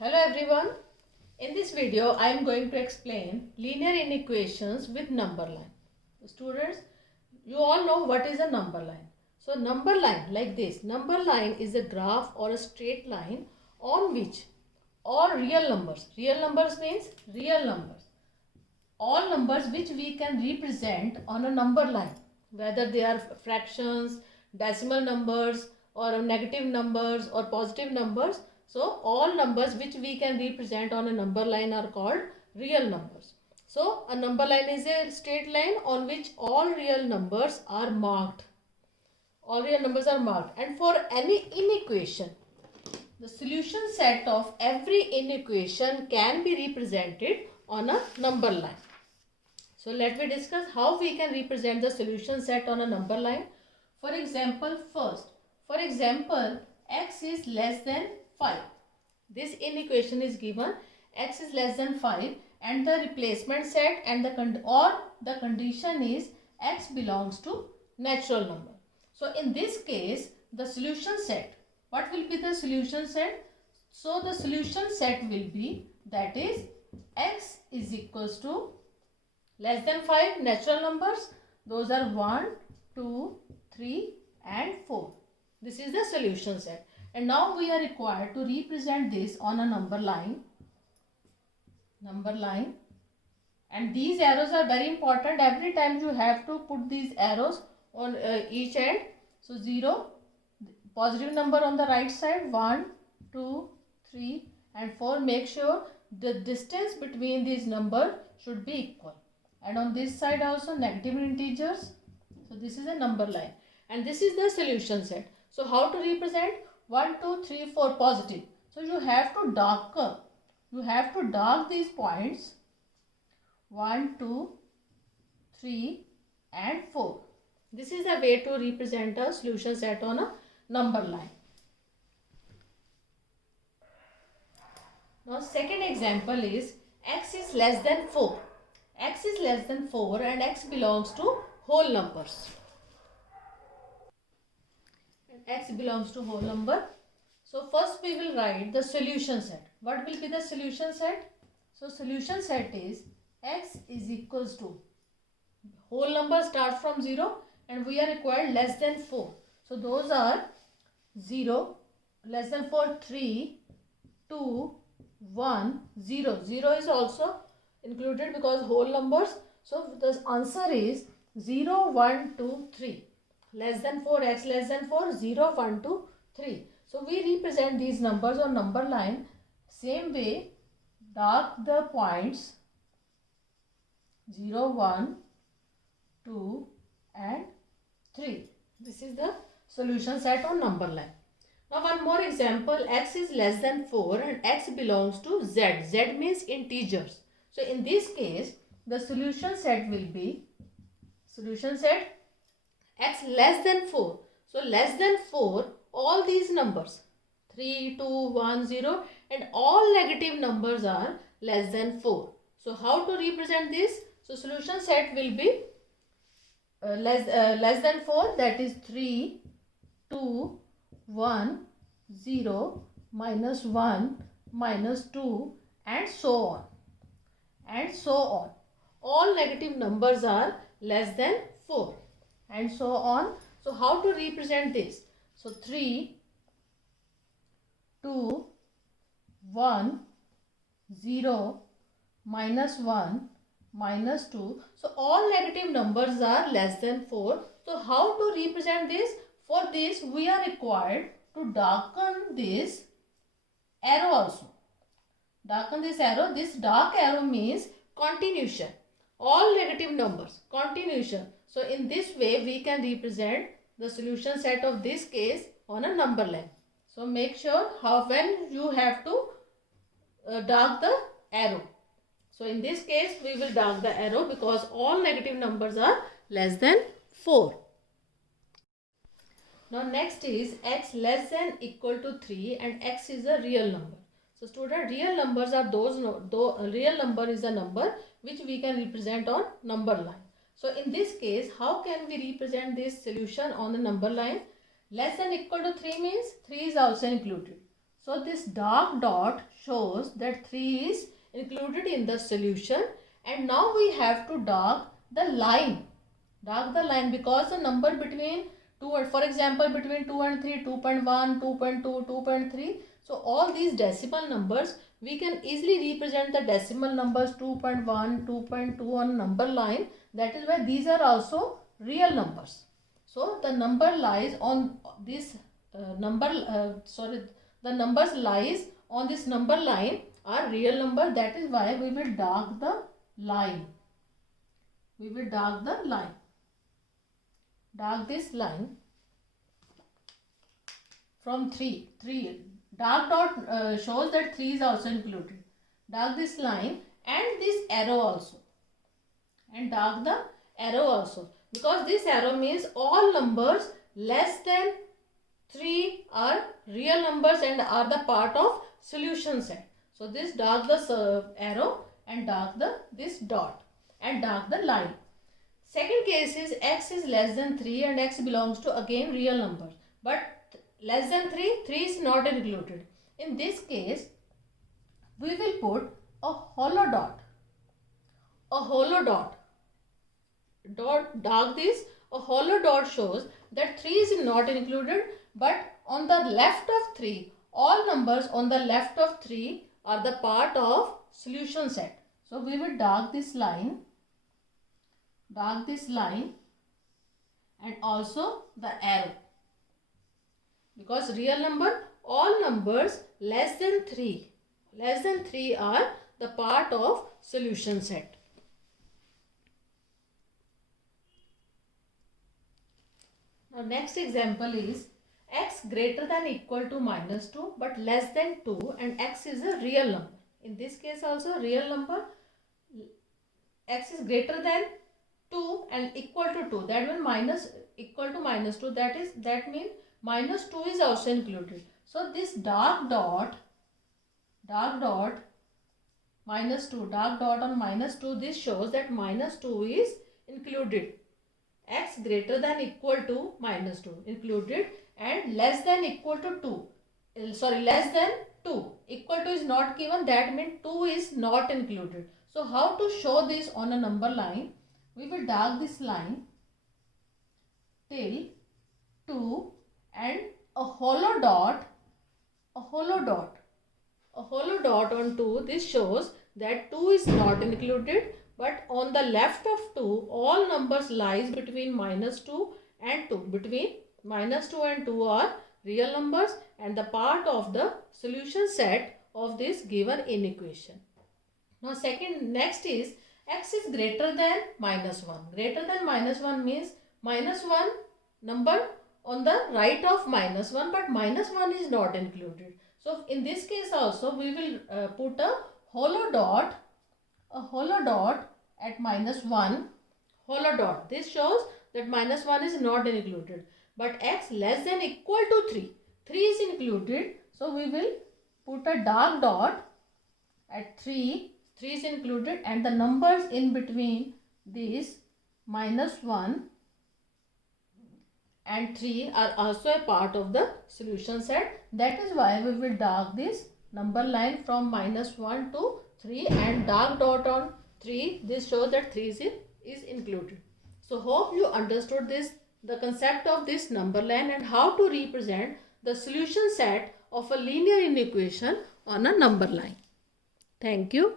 Hello everyone. In this video I am going to explain linear inequations with number line. Students, you all know what is a number line. So number line like this. Number line is a graph or a straight line on which all real numbers means real numbers, all numbers which we can represent on a number line, whether they are fractions, decimal numbers, or negative numbers or positive numbers. So all numbers which we can represent on a number line are called real numbers. So a number line is a straight line on which all real numbers are marked. All real numbers are marked, and for any inequation, the solution set of every inequation can be represented on a number line. So let me discuss how we can represent the solution set on a number line. For example, x is less than 5. This inequation is given x is less than 5 and the replacement set and the condition is x belongs to natural number. So in this case, the solution set, what will be the solution set? So the solution set will be, that is, x is equals to less than 5 natural numbers. Those are 1, 2, 3 and 4. This is the solution set. And now we are required to represent this on a number line. And these arrows are very important. Every time you have to put these arrows on each end. So 0, positive number on the right side, 1, 2, 3 and 4. Make sure the distance between these numbers should be equal. And on this side also negative integers. So this is a number line. And this is the solution set. So how to represent? 1, 2, 3, 4 positive. So you have to darken. You have to dark these points. 1, 2, 3 and 4. This is the way to represent a solution set on a number line. Now second example is x is less than 4. X is less than 4 and x belongs to whole numbers. And x belongs to whole number. So first we will write the solution set. What will be the solution set? So solution set is x is equals to, whole number starts from 0 and we are required less than 4. So those are 0, less than 4, 3, 2, 1, 0. 0 is also included because whole numbers. So the answer is 0, 1, 2, 3. Less than 4, x less than 4, 0, 1, 2, 3. So we represent these numbers on number line. Same way, dark the points 0, 1, 2 and 3. This is the solution set on number line. Now one more example, x is less than 4 and x belongs to z. Z means integers. So in this case, the solution set will be, solution set x less than 4. So less than 4, all these numbers 3, 2, 1, 0 and all negative numbers are less than 4. So how to represent this? So solution set will be less than 4, that is 3, 2, 1, 0, minus 1, minus 2 and so on. And so on. All negative numbers are less than 4 and so on. So how to represent this? So 3, 2, 1, 0, minus 1, minus 2. So all negative numbers are less than 4. So how to represent this? For this we are required to darken this arrow also. Darken this arrow. This dark arrow means continuation. All negative numbers, continuation. So in this way we can represent the solution set of this case on a number line. So make sure when you have to dark the arrow. So in this case we will dark the arrow because all negative numbers are less than 4. Now next is x less than equal to 3 and x is a real number. So student, real numbers are real number is a number which we can represent on number line. So in this case, how can we represent this solution on the number line? Less than equal to 3 means 3 is also included. So this dark dot shows that 3 is included in the solution, and now we have to dark the line. Dark the line because the number between 2 and, for example, between 2 and 3, 2.1, 2.2, 2.3. So all these decimal numbers, we can easily represent the decimal numbers 2.1, 2.2 on number line. That is why these are also real numbers. So the number lies on this the numbers lies on this number line are real number. That is why we will dark the line. We will dark the line. Dark this line from 3. Dark dot shows that 3 is also included. Dark this line and this arrow also. And dark the arrow also. Because this arrow means all numbers less than 3 are real numbers and are the part of solution set. So this dark the arrow and dark this dot and dark the line. Second case is x is less than 3 and x belongs to again real numbers. But less than 3 is not included. In this case, we will put a hollow dot. A hollow dot. Dark this. A hollow dot shows that 3 is not included, but on the left of 3, all numbers on the left of 3 are the part of solution set. So we will dark this line. Dark this line and also the arrow. Because real number, all numbers less than 3 are the part of solution set. Now next example is x greater than equal to minus 2 but less than 2 and x is a real number. In this case also real number, x is greater than 2 and equal to 2. That means minus equal to minus 2. That means minus 2 is also included. So this dark dot minus 2, dark dot on minus 2, this shows that minus 2 is included. X greater than equal to minus 2 included and less than equal to 2. Less than 2. Equal to is not given. That means 2 is not included. So how to show this on a number line? We will dark this line till 2 and a hollow dot on 2. This shows that 2 is not included, but on the left of 2, all numbers lies between minus 2 and 2. Between minus 2 and 2 are real numbers and the part of the solution set of this given inequation. Now next is x is greater than minus 1. Greater than minus 1 means minus 1 number on the right of minus 1, but minus 1 is not included. So in this case also we will put a hollow dot at minus 1. Hollow dot. This shows that minus 1 is not included. But x less than equal to 3. 3 is included. So we will put a dark dot at 3. 3 is included and the numbers in between these minus 1 and 3 are also a part of the solution set. That is why we will dark this number line from minus 1 to 3 and dark dot on 3. This shows that 3 is included. So hope you understood the concept of this number line and how to represent the solution set of a linear inequation on a number line. Thank you.